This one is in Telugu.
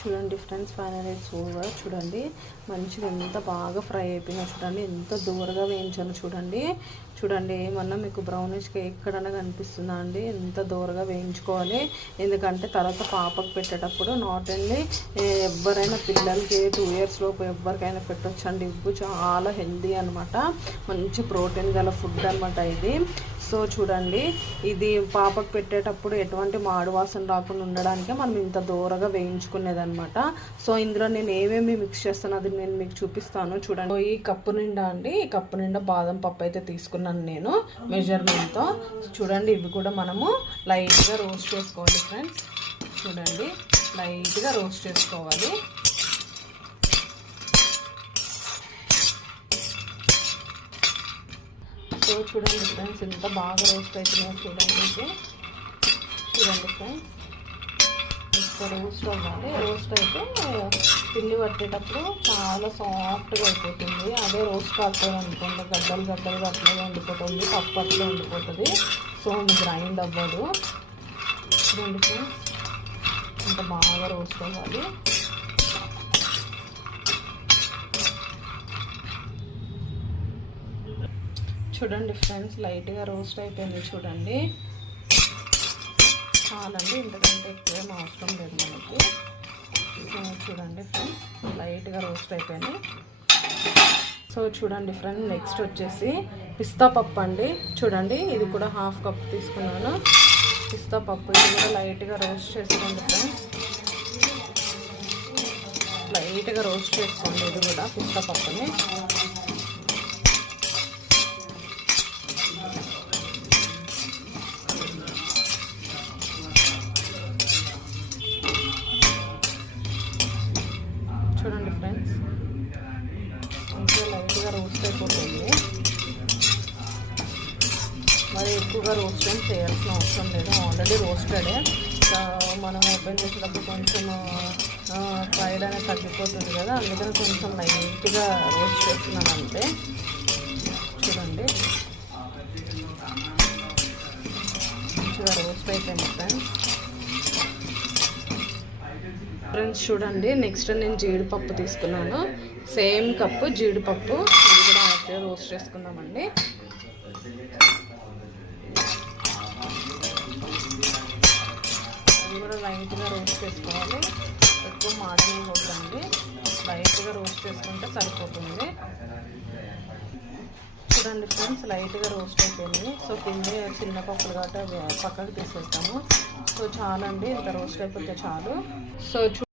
చూడండి ఫ్రెండ్స్, ఫైనల్ ఇట్స్ ఓవర్. చూడండి మంచిగా ఎంత బాగా ఫ్రై అయిపోయిందో చూడండి, ఎంత దూరగా వేయించాను చూడండి. చూడండి ఏమన్నా మీకు బ్రౌనిష్గా ఎక్కడన్నా కనిపిస్తుందా అండి? ఎంత దూరగా వేయించుకోవాలి, ఎందుకంటే తర్వాత పాపకు పెట్టేటప్పుడు నాట్ ఓన్లీ ఎవరైనా పిల్లలకి 2 years లోపు ఎవరికైనా పెట్టొచ్చండి. ఉప్పు చాలా హెల్దీ అనమాట, మంచి ప్రోటీన్ గల ఫుడ్ అనమాట ఇది. సో చూడండి, ఇది పాపకు పెట్టేటప్పుడు ఎటువంటి మాడు వాసన రాకుండా ఉండడానికే మనం ఇంత దూరగా వేయించుకునేది అనమాట. సో ఇందులో నేను ఏమేమి మిక్స్ చేస్తాను అది నేను మీకు చూపిస్తాను చూడండి. ఈ కప్పు నిండా అండి, ఈ కప్పు నిండా బాదం పప్పు అయితే తీసుకున్నాను నేను మెజర్మెంట్తో. చూడండి ఇవి కూడా మనము లైట్గా రోస్ట్ చేసుకోవాలి ఫ్రెండ్స్. చూడండి లైట్గా రోస్ట్ చేసుకోవాలి. సో చూడండి ఫ్రెండ్స్, ఎంత బాగా రోస్ట్ అవుతున్నాయో చూడండి. చూడండి ఫ్రెండ్స్, ఇంకా రోస్ట్ అవ్వాలి. రోస్ట్ అయితే పిండి పట్టేటప్పుడు చాలా సాఫ్ట్గా అయిపోతుంది. అదే రోస్ట్ కాకపోతే అనుకోండి గడ్డలు గడ్డలు అట్లే ఉండిపోతుంది, పప్పు అట్లే ఉండిపోతుంది. సో గ్రైండ్ అవ్వదు. చూడండి ఫ్రెండ్స్, ఇంకా బాగా రోస్ట్ అవ్వాలి. చూడండి ఫ్రెండ్స్, లైట్గా రోస్ట్ అయిపోయింది చూడండి. చాలండి, ఇంతకంటే ఎక్కువేం అవసరం లేదు మనకి. చూడండి ఫ్రెండ్స్, లైట్గా రోస్ట్ అయిపోయింది. సో చూడండి ఫ్రెండ్స్, నెక్స్ట్ వచ్చేసి పిస్తా పప్పు అండి. చూడండి ఇది కూడా 1/2 కప్ తీసుకున్నాను పిస్తా పప్పు. ఇది కూడా లైట్గా రోస్ట్ చేసుకోండి ఫ్రెండ్స్, లైట్గా రోస్ట్ చేసుకోండి ఇది కూడా పిస్తా పప్పుని. చూడండి ఫ్రెండ్స్, మంచిగా లైట్గా రోస్ట్ అయిపోతుంది. మరి ఎక్కువగా రోస్ట్ ఏం చేయాల్సిన అవసరం లేదు, ఆల్రెడీ రోస్టెడే. మనం ఓపెన్ చేసేటప్పుడు కొంచెం ఫ్రైడ్ అనేది తగ్గిపోతుంది కదా, అందుకని కొంచెం లైట్గా రోస్ట్ చేస్తున్నాను అంతే. చూడండి మంచిగా రోస్ట్ అయిపోయింది ఫ్రెండ్స్. చూడండి నెక్స్ట్ నేను జీడిపప్పు తీసుకున్నాను, సేమ్ కప్పు జీడిపప్పు. ఇది కూడా యాక్చువల్గా రోస్ట్ చేసుకుందామండి. ఇది కూడా లైట్గా రోస్ట్ చేసుకోవాలి, ఎక్కువ మాడనివ్వద్దండి, లైట్గా రోస్ట్ చేసుకుంటే సరిపోతుంది. చూడండి ఫ్రెండ్స్, లైట్గా రోస్ట్ అయిపోయింది. సో పిండి చిన్న పప్పులు కాబట్టి పక్కకు తీసేస్తాము. సో చాలండి, ఇంత రోస్ట్ అయిపోతే చాలు. సో